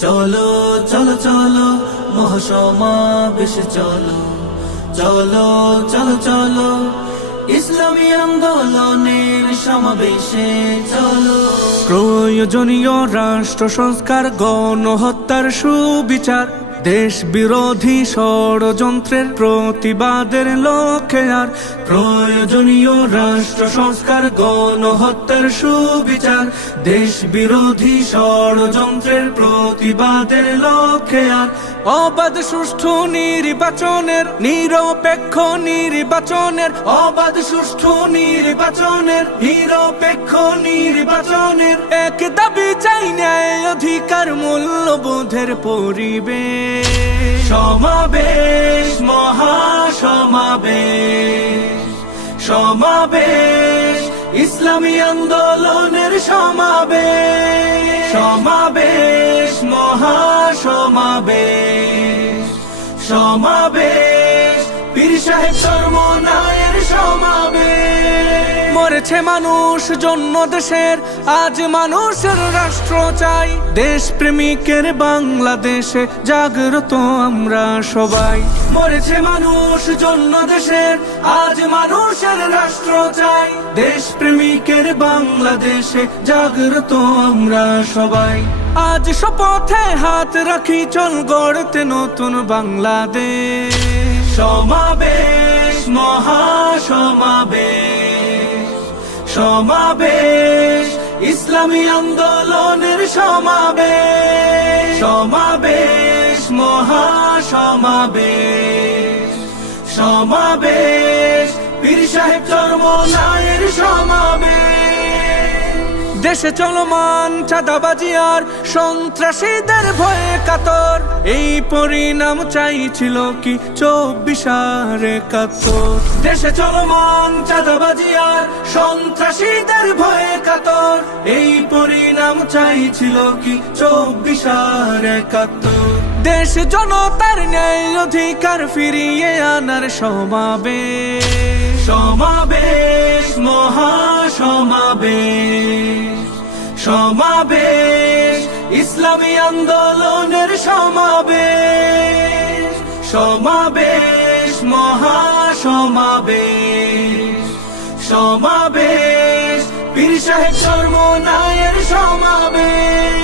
চলো চলো চলো মহাসমাবেশ চলো চলো চলো চলো ইসলামী আন্দোলনের সমাবেশে চলো। প্রয়োজনীয় রাষ্ট্র সংস্কার, গণহত্যার সুবিচার, দেশ বিরোধী ষড়যন্ত্রের প্রতিবাদের লক্ষ্যে আর প্রয়োজনীয় রাষ্ট্র সংস্কার, গণহত্যার সুবিচার, দেশ বিরোধী ষড়যন্ত্রের প্রতিবাদের লক্ষ্যে আর অবাধ সুষ্ঠু নির্বাচনের, নিরপেক্ষ নির্বাচনের, অবাধ সুষ্ঠু নির্বাচনের, নিরপেক্ষ নির্বাচনের এক দাবি চাই, ন্যায় অধিকার মূল্যবোধের পরিবেশ। সমাবেশ, মহাসমাবেশ, সমাবেশ, ইসলামী আন্দোলনের সমাবেশ। সমাবেশ, মহাসমাবেশ, সমাবেশ, পীর সাহেব চরমনায়ের সমাবেশ। মরেছে মানুষ জন্য দেশের, আজ মানুষের রাষ্ট্র চাই। দেশ প্রেমিকের বাংলাদেশে জাগ্রত আমরা সবাই। মরেছে মানুষ জন্য দেশের, আজ মানুষের রাষ্ট্র চাই। দেশ প্রেমিকের বাংলাদেশে জাগ্রত আমরা সবাই। আজ শপথে হাত রাখি, চল গড়তে নতুন বাংলাদেশ। সমাবেশ, মহাসমাবেশ, সমাবেশ, ইসলামী আন্দোলনের সমাবেশ। সমাবেশ, মহাসমাবেশ, সমাবেশ, পীর সাহেব চরমনায়ের সমাবেশ। দেশে চলমান চাঁদাবাজি আর সন্ত্রাসীদের ভয়ে কাতর, এই পরিণাম চাইছিল কি 24/71। দেশে চলমান চাঁদাবাজি আর সন্ত্রাসীদের ভয়ে কাতর, এই পরিণাম চাইছিল কি 24/71। দেশ জনতার ন্যায় অধিকার ফিরিয়ে আনার সমাবেশ। সমাবেশ, মহাসমাবেশ, সমাবেশ, ইসলামী আন্দোলনের সমাবেশ। সমাবেশ, মহাসমাবেশ, সমাবেশ, পীর সাহেব চরমনায়ের সমাবেশ।